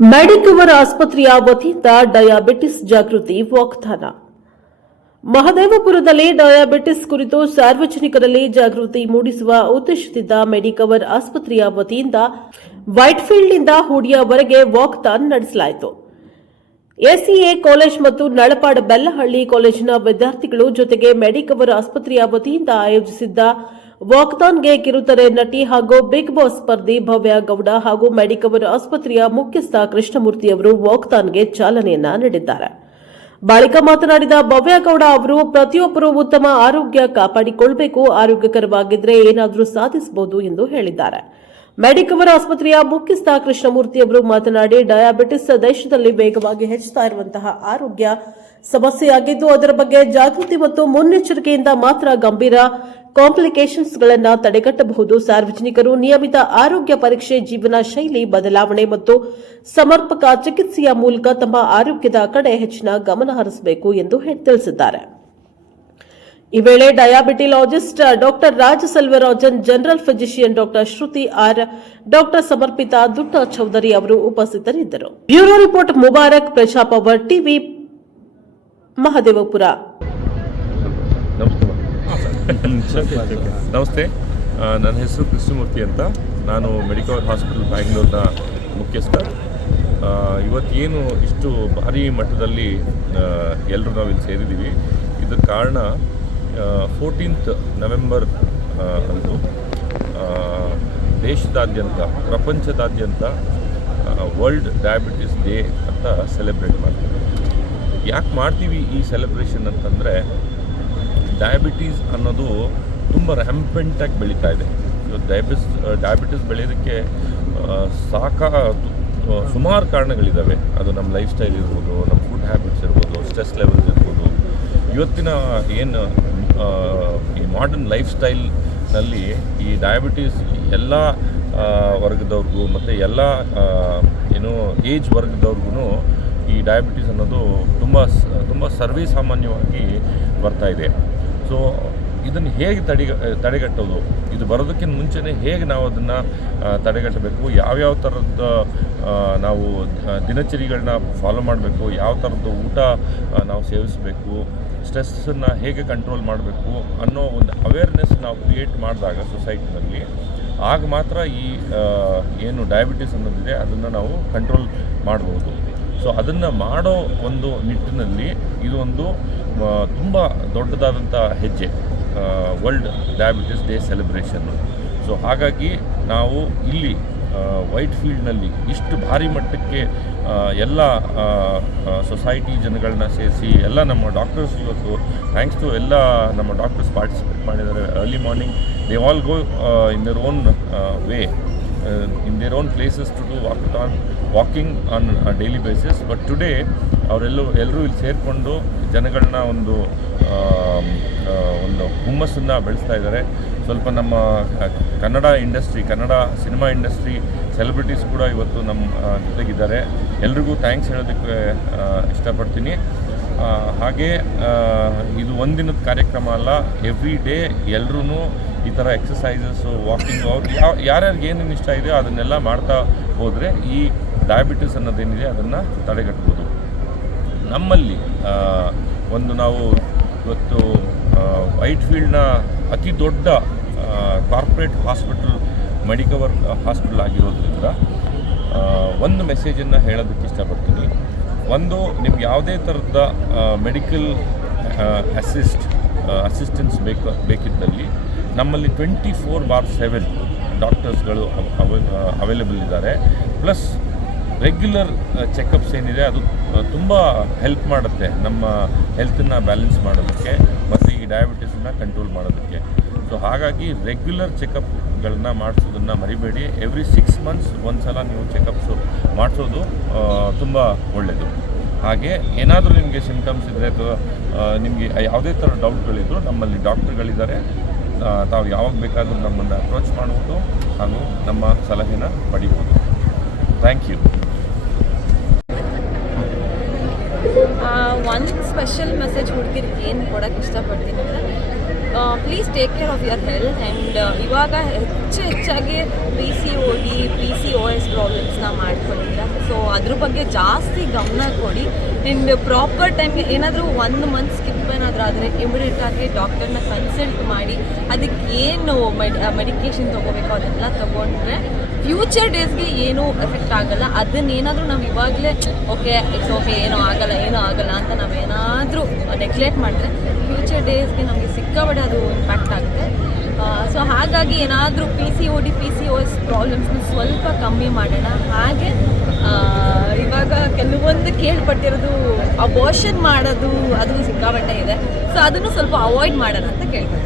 ಮೆಡಿಕವರ್ ಆಸ್ಪತ್ರೆಯ ವತಿಯಿಂದ ಡಯಾಬಿಟಿಸ್ ಜಾಗೃತಿ ವಾಕ್ಥಾನ. ಮಹದೇವಪುರದಲ್ಲಿ ಡಯಾಬಿಟಿಸ್ ಕುರಿತು ಸಾರ್ವಜನಿಕರಲ್ಲಿ ಜಾಗೃತಿ ಮೂಡಿಸುವ ಉದ್ದೇಶದಿಂದ ಮೆಡಿಕವರ್ ಆಸ್ಪತ್ರೆಯ ವತಿಯಿಂದ ವೈಟ್ಫೀಲ್ಡ್ನಿಂದ ಹೂಡಿಯಾವರೆಗೆ ವಾಕ್ಥಾನ್ ನಡೆಸಲಾಯಿತು. ಎಸ್ಸಿಎ ಕಾಲೇಜ್ ಮತ್ತು ನಳಪಾಡ ಬೆಲ್ಲಹಳ್ಳಿ ಕಾಲೇಜಿನ ವಿದ್ಯಾರ್ಥಿಗಳು ಜೊತೆಗೆ ಮೆಡಿಕವರ್ ಆಸ್ಪತ್ರೆಯ ವತಿಯಿಂದ ಆಯೋಜಿಸಿದ್ದ ವಾಕ್ಥಾನ್ಗೆ ಕಿರುತೆರೆ ನಟಿ ಹಾಗೂ ಬಿಗ್ ಬಾಸ್ ಸ್ಪರ್ಧಿ ಭವ್ಯ ಗೌಡ ಹಾಗೂ ಮೆಡಿಕವರ್ ಆಸ್ಪತ್ರೆಯ ಮುಖ್ಯಸ್ಥ ಕೃಷ್ಣಮೂರ್ತಿ ಅವರು ವಾಕ್ಥಾನ್ಗೆ ಚಾಲನೆಯನ್ನ ನೀಡಿದ್ದಾರೆ. ಬಳಿಕ ಮಾತನಾಡಿದ ಭವ್ಯ ಗೌಡ ಅವರು ಪ್ರತಿಯೊಬ್ಬರೂ ಉತ್ತಮ ಆರೋಗ್ಯ ಕಾಪಾಡಿಕೊಳ್ಳಬೇಕು, ಆರೋಗ್ಯಕರವಾಗಿದ್ದರೆ ಏನಾದರೂ ಸಾಧಿಸಬಹುದು ಎಂದು ಹೇಳಿದ್ದಾರೆ. ಮೆಡಿಕವರ್ ಆಸ್ಪತ್ರೆಯ ಮುಖ್ಯಸ್ಥ ಕೃಷ್ಣಮೂರ್ತಿ ಅವರು ಮಾತನಾಡಿ, ಡಯಾಬಿಟಿಸ್ ದೇಶದಲ್ಲಿ ವೇಗವಾಗಿ ಹೆಚ್ಚುತ್ತಾ ಇರುವಂತಹ ಆರೋಗ್ಯ ಸಮಸ್ಯೆಯಾಗಿದ್ದು ಅದರ ಬಗ್ಗೆ ಜಾಗೃತಿ ಮತ್ತು ಮುನ್ನೆಚ್ಚರಿಕೆಯಿಂದ ಮಾತ್ರ ಗಂಭೀರ ಕಾಂಪ್ಲಿಕೇಶನ್ಸ್ಗಳನ್ನು ತಡೆಗಟ್ಟಬಹುದು. ಸಾರ್ವಜನಿಕರು ನಿಯಮಿತ ಆರೋಗ್ಯ ಪರೀಕ್ಷೆ, ಜೀವನ ಶೈಲಿ ಬದಲಾವಣೆ ಮತ್ತು ಸಮರ್ಪಕ ಚಿಕಿತ್ಸೆಯ ಮೂಲಕ ತಮ್ಮ ಆರೋಗ್ಯದ ಕಡೆ ಹೆಚ್ಚಿನ ಗಮನ ಹರಿಸಬೇಕು ಎಂದು ತಿಳಿಸಿದ್ದಾರೆ. ಈ ವೇಳೆ diabetologist doctor Raja Selvarajan, general physician doctor Shruti R, doctor Samarpita Dutta Chowdhury ಅವರು ಉಪಸ್ಥಿತರಿದ್ದರು. Bureau report Mubarak, Prajapower TV, Mahadevapura. ನಮಸ್ತೆ, ನನ್ನ ಹೆಸರು ಕೃಷ್ಣಮೂರ್ತಿ ಅಂತ. ನಾನು ಮೆಡಿಕವರ್ ಹಾಸ್ಪಿಟಲ್ ಬ್ಯಾಂಗ್ಳೂರ್ನ ಮುಖ್ಯಸ್ಥ. ಇವತ್ತೇನು ಇಷ್ಟು ಭಾರಿ ಮಟ್ಟದಲ್ಲಿ ಎಲ್ಲರೂ ನಾವು ಇಲ್ಲಿ ಸೇರಿದ್ದೀವಿ, ಇದರ ಕಾರಣ 14th ನವೆಂಬರ್ ಅಂದು ದೇಶದಾದ್ಯಂತ, ಪ್ರಪಂಚದಾದ್ಯಂತ ವರ್ಲ್ಡ್ ಡಯಾಬಿಟಿಸ್ ಡೇ ಅಂತ ಸೆಲೆಬ್ರೇಟ್ ಮಾಡ್ತೀವಿ. ಯಾಕೆ ಮಾಡ್ತೀವಿ ಈ ಸೆಲೆಬ್ರೇಷನ್ ಅಂತಂದರೆ, ಡಯಾಬಿಟೀಸ್ ಅನ್ನೋದು ತುಂಬ ರ್ಯಾಂಪೆಂಟಾಗಿ ಬೆಳೀತಾ ಇದೆ. ಡಯಾಬಿಟಿಸ್ ಬೆಳೆಯೋದಕ್ಕೆ ಸುಮಾರು ಕಾರಣಗಳಿದ್ದಾವೆ. ಅದು ನಮ್ಮ ಲೈಫ್ ಸ್ಟೈಲ್ ಇರ್ಬೋದು, ನಮ್ಮ ಫುಡ್ ಹ್ಯಾಬಿಟ್ಸ್ ಇರ್ಬೋದು, ಸ್ಟ್ರೆಸ್ ಲೆವೆಲ್ಸ್ ಇರ್ಬೋದು. ಇವತ್ತಿನ ಏನು ಈ ಮಾಡರ್ನ್ ಲೈಫ್ ಸ್ಟೈಲ್ನಲ್ಲಿ ಈ ಡಯಾಬಿಟೀಸ್ ಎಲ್ಲ ವರ್ಗದವ್ರಿಗೂ ಮತ್ತು ಎಲ್ಲ ಏನು ಏಜ್ ವರ್ಗದವ್ರಿಗೂ ಈ ಡಯಾಬಿಟೀಸ್ ಅನ್ನೋದು ತುಂಬ ಸರ್ವೇ ಸಾಮಾನ್ಯವಾಗಿ ಬರ್ತಾ ಇದೆ. ಸೊ ಇದನ್ನು ಹೇಗೆ ತಡೆಗಟ್ಟೋದು, ಇದು ಬರೋದಕ್ಕಿಂತ ಮುಂಚೆನೇ ಹೇಗೆ ನಾವು ಅದನ್ನು ತಡೆಗಟ್ಟಬೇಕು, ಯಾವ್ಯಾವ ಥರದ ನಾವು ದಿನಚರಿಗಳನ್ನ ಫಾಲೋ ಮಾಡಬೇಕು, ಯಾವ ಥರದ್ದು ಊಟ ನಾವು ಸೇವಿಸಬೇಕು, ಸ್ಟ್ರೆಸ್ಸನ್ನು ಹೇಗೆ ಕಂಟ್ರೋಲ್ ಮಾಡಬೇಕು ಅನ್ನೋ ಒಂದು ಅವೇರ್ನೆಸ್ ನಾವು ಕ್ರಿಯೇಟ್ ಮಾಡಿದಾಗ ಸೊಸೈಟಿನಲ್ಲಿ, ಆಗ ಮಾತ್ರ ಈ ಏನು ಡಯಾಬಿಟಿಸ್ ಅನ್ನೋದಿದೆ ಅದನ್ನು ನಾವು ಕಂಟ್ರೋಲ್ ಮಾಡ್ಬೋದು. ಸೊ ಅದನ್ನು ಮಾಡೋ ಒಂದು ನಿಟ್ಟಿನಲ್ಲಿ ಇದು ಒಂದು ತುಂಬ ದೊಡ್ಡದಾದಂಥ ಹೆಜ್ಜೆ, ವರ್ಲ್ಡ್ ಡಯಾಬಿಟಿಸ್ ಡೇ ಸೆಲೆಬ್ರೇಷನ್ನು. ಸೊ ಹಾಗಾಗಿ ನಾವು ಇಲ್ಲಿ ವೈಟ್ಫೀಲ್ಡ್ನಲ್ಲಿ ಇಷ್ಟು ಭಾರಿ ಮಟ್ಟಕ್ಕೆ ಎಲ್ಲ ಸೊಸೈಟಿ ಜನಗಳನ್ನ ಸೇರಿಸಿ ಎಲ್ಲ ನಮ್ಮ ಡಾಕ್ಟರ್ಸ್, ಇವತ್ತು ಥ್ಯಾಂಕ್ಸ್ ಟು ಎಲ್ಲ ನಮ್ಮ ಡಾಕ್ಟರ್ಸ್ ಪಾರ್ಟಿಸಿಪೇಟ್ ಮಾಡಿದ್ದಾರೆ. Early morning they all go in their own way, in their own places to do walking on a daily basis. But today ಎಲ್ಲರೂ ಇಲ್ಲಿ ಸೇರಿಕೊಂಡು ಜನಗಳನ್ನ ಒಂದು ಹುಮ್ಮಸ್ಸನ್ನು ಬೆಳೆಸ್ತಾ ಇದ್ದಾರೆ. ಸ್ವಲ್ಪ ನಮ್ಮ ಕನ್ನಡ ಸಿನಿಮಾ ಇಂಡಸ್ಟ್ರಿ ಸೆಲೆಬ್ರಿಟೀಸ್ ಕೂಡ ಇವತ್ತು ನಮ್ಮ ಜೊತೆಗಿದ್ದಾರೆ. ಎಲ್ರಿಗೂ ಥ್ಯಾಂಕ್ಸ್ ಹೇಳೋದಕ್ಕೆ ಇಷ್ಟಪಡ್ತೀನಿ. ಹಾಗೆ ಇದು ಒಂದಿನದ ಕಾರ್ಯಕ್ರಮ ಅಲ್ಲ, ಎವ್ರಿ ಡೇ ಎಲ್ಲರೂ ಈ ಥರ ಎಕ್ಸಸೈಸಸ್ಸು, ವಾಕಿಂಗು, ಅವ್ರು ಯಾರ್ಯಾರಿಗೆ ಏನೇನು ಇಷ್ಟ ಇದೆಯೋ ಅದನ್ನೆಲ್ಲ ಮಾಡ್ತಾ ಹೋದರೆ ಈ ಡಯಾಬಿಟಿಸ್ ಅನ್ನೋದೇನಿದೆ ಅದನ್ನು ತಡೆಗಟ್ಬೋದು. ನಮ್ಮಲ್ಲಿ ನಾವು ಇವತ್ತು ವೈಟ್ಫೀಲ್ಡ್ನ ಅತಿ ದೊಡ್ಡ ಕಾರ್ಪೊರೇಟ್ ಹಾಸ್ಪಿಟಲ್ ಮೆಡಿಕವರ್ ಹಾಸ್ಪಿಟಲ್ ಆಗಿರೋದ್ರಿಂದ ಒಂದು ಮೆಸೇಜನ್ನು ಹೇಳೋದಕ್ಕೆ ಇಷ್ಟಪಡ್ತೀನಿ. ಒಂದು, ನಿಮ್ಗೆ ಯಾವುದೇ ಥರದ ಮೆಡಿಕಲ್ ಅಸಿಸ್ಟೆನ್ಸ್ ಬೇಕಿದ್ದಲ್ಲಿ ನಮ್ಮಲ್ಲಿ 24/7 ಡಾಕ್ಟರ್ಸ್ಗಳು ಅವೈಲೇಬಲ್ ಇದ್ದಾರೆ. ಪ್ಲಸ್ ರೆಗ್ಯುಲರ್ ಚೆಕಪ್ಸ್ ಏನಿದೆ ಅದು ತುಂಬ ಹೆಲ್ಪ್ ಮಾಡುತ್ತೆ ನಮ್ಮ ಹೆಲ್ತನ್ನು ಬ್ಯಾಲೆನ್ಸ್ ಮಾಡೋದಕ್ಕೆ ಮತ್ತು ಈ ಡಯಾಬಿಟಿಸನ್ನು ಕಂಟ್ರೋಲ್ ಮಾಡೋದಕ್ಕೆ. ಸೊ ಹಾಗಾಗಿ ರೆಗ್ಯುಲರ್ ಚೆಕಪ್ಗಳನ್ನ ಮಾಡಿಸೋದನ್ನು ಮರಿಬೇಡಿ. ಎವ್ರಿ 6 months ಒಂದ್ಸಲ ನೀವು ಚೆಕಪ್ಸು ಮಾಡಿಸೋದು ತುಂಬ ಒಳ್ಳೆಯದು. ಹಾಗೆ ಏನಾದರೂ ನಿಮಗೆ ಸಿಮ್ಟಮ್ಸ್ ಇದ್ದರೆ ಅಥವಾ ನಿಮಗೆ ಯಾವುದೇ ಥರ ಡೌಟ್ಗಳಿದ್ರು ನಮ್ಮಲ್ಲಿ ಡಾಕ್ಟರ್ಗಳಿದ್ದಾರೆ. ತಾವು ಯಾವಾಗ ಬೇಕಾದರೂ ನಮ್ಮನ್ನು ಅಪ್ರೋಚ್ ಮಾಡ್ಬೋದು ಹಾಗೂ ನಮ್ಮ ಸಲಹೆನ ಪಡಿಬೋದು. Thank you. ಒಂದು ಸ್ಪೆಷಲ್ ಮೆಸೇಜ್ ಹುಡುಗಿರಿಗೆ ಏನು ಕೊಡೋಕ್ಕೆ ಇಷ್ಟಪಡ್ತೀನಿ ಅಂದರೆ, please take care of your health. And ಇವಾಗ ಹೆಚ್ಚಾಗಿ PCOD, PCOS ಪ್ರಾಬ್ಲಮ್ಸ್ನ ಮಾಡ್ಕೊಂಡಿದ್ದೀರಾ. ಸೊ ಅದ್ರ ಬಗ್ಗೆ ಜಾಸ್ತಿ ಗಮನ ಕೊಡಿ. ಆ್ಯಂಡ್ ಪ್ರಾಪರ್ ಟೈಮ್ಗೆ ಏನಾದರೂ 1 ಮಂತ್ ಸ್ಕಿಪ್ ಏನಾದರೂ ಆದರೆ ಇಮಿಡಿಯೇಟಾಗಿ ಡಾಕ್ಟರ್ನ ಕನ್ಸಲ್ಟ್ ಮಾಡಿ ಅದಕ್ಕೆ ಏನು ಮೆಡಿಕೇಷನ್ ತೊಗೋಬೇಕು ಅದನ್ನೆಲ್ಲ ತೊಗೊಂಡ್ರೆ ಫ್ಯೂಚರ್ ಡೇಸ್ಗೆ ಏನೂ ಎಫೆಕ್ಟ್ ಆಗಲ್ಲ. ಅದನ್ನೇನಾದರೂ ನಾವು ಇವಾಗಲೇ ಇಟ್ಸ್ ಓಕೆ ಏನೂ ಆಗಲ್ಲ ಅಂತ ನಾವೇನಾದರೂ ನೆಗ್ಲೆಕ್ಟ್ ಮಾಡಿದ್ರೆ ಫ್ಯೂಚರ್ ಡೇಸ್ಗೆ ನಮಗೆ ಸಿಕ್ಕಾಪಟ್ಟೆ ಅದು ಇಂಪ್ಯಾಕ್ಟ್ ಆಗುತ್ತೆ. ಸೊ ಹಾಗಾಗಿ ಏನಾದರೂ PCOS ಪ್ರಾಬ್ಲಮ್ಸ್ನ ಸ್ವಲ್ಪ ಕಮ್ಮಿ ಮಾಡೋಣ. ಹಾಗೆ ಇವಾಗ ಕೆಲವೊಂದು ಕೇಳ್ಪಟ್ಟಿರೋದು ಅಬೋರ್ಷನ್ ಮಾಡೋದು ಅದು ಸಿಕ್ಕಾಪಟ್ಟೆ ಇದೆ. ಸೊ ಅದನ್ನು ಸ್ವಲ್ಪ ಅವಾಯ್ಡ್ ಮಾಡೋಣ ಅಂತ ಕೇಳ್ಬೋದು.